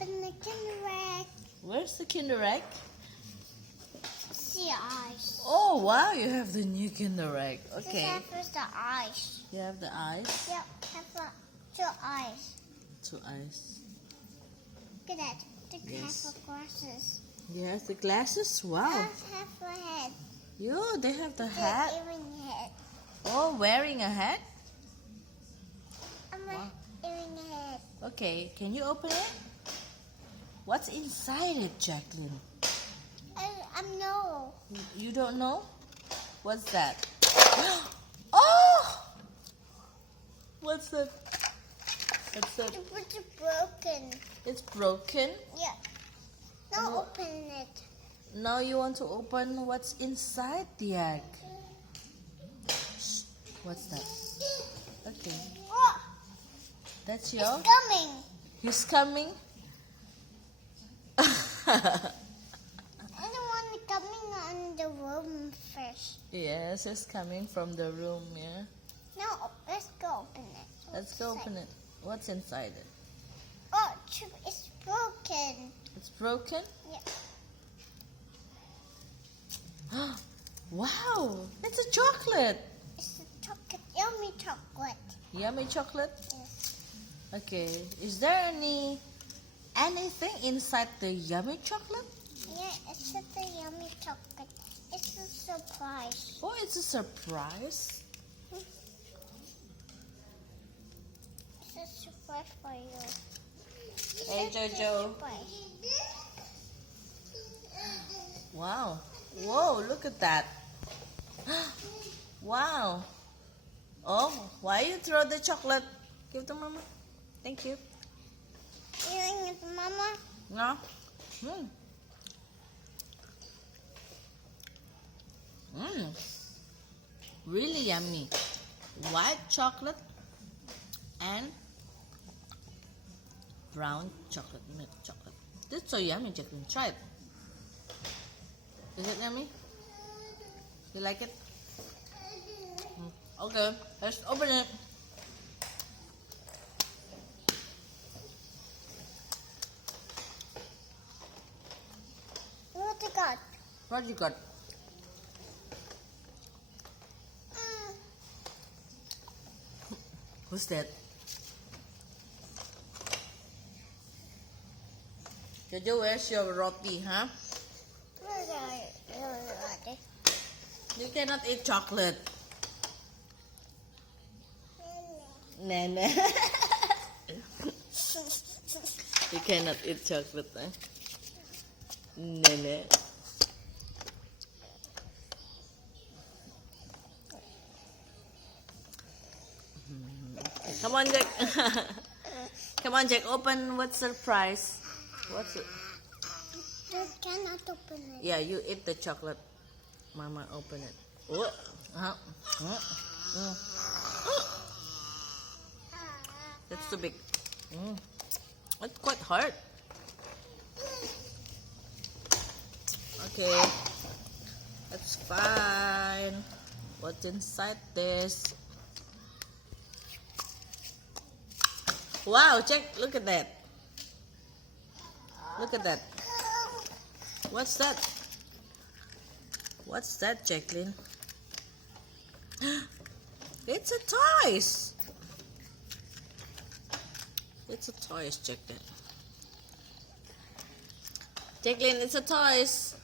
open the Kinder Egg. Where's the Kinder Egg? See eyes. Oh wow, you have the new Kinder Egg. Okay. This is the eyes. You have the eyes. Yep, have two eyes. 2 eyes. Look at that. The Yes. have glasses. Yes, the glasses. Wow. Does have a head. They have the The hat. earring head. Oh, wearing a hat. I'm Wow. earring head. Okay, can you open it? What's inside it, Jacqueline? I'm no. You don't know? What's that? Oh! What's that? What's that? It's broken. It's broken. Yeah. Now open it. Now you want to open what's inside the egg. Shh. What's that? Okay. Oh, That's it's your. coming. He's coming. I don't want it coming on the room first. Yes, it's coming from the room, yeah. Now let's go open it. Let's go open it. What's inside it? Oh, it's broken. It's broken? Yeah. Wow! It's a chocolate! It's a chocolate, yummy chocolate. Yummy chocolate? Yes. Okay. Is there anything inside the yummy chocolate? Yeah, it's just a yummy chocolate. It's a surprise. Oh, it's a surprise. It's a surprise for you. Hey, It's a Jojo. surprise. Wow. Whoa, look at that. Wow. Oh, why you throw the chocolate? Give to Mama. Thank you. You want it, Mama? No? Mm. Really yummy. White chocolate and brown chocolate, milk chocolate. This is so yummy, Jacqueline. Try it. Is it yummy? You like it? Okay, let's open it. What you got? What you got? Who's that? Jojo, where's your roti, huh? You cannot eat chocolate. Nene. You cannot eat chocolate, eh? Nene. Come on, Jack. Come on, Jack. Open what's surprise. What's it? You cannot open it. Yeah, you eat the chocolate. Mama, open it. Oh. That's too big. It's quite hard. Okay. That's fine. What's inside this? Wow, Jack, look at that. Look at that. What's that? What's that, Jacqueline? It's a toys. It's a toys, Jacqueline. Jacqueline, it's a toys.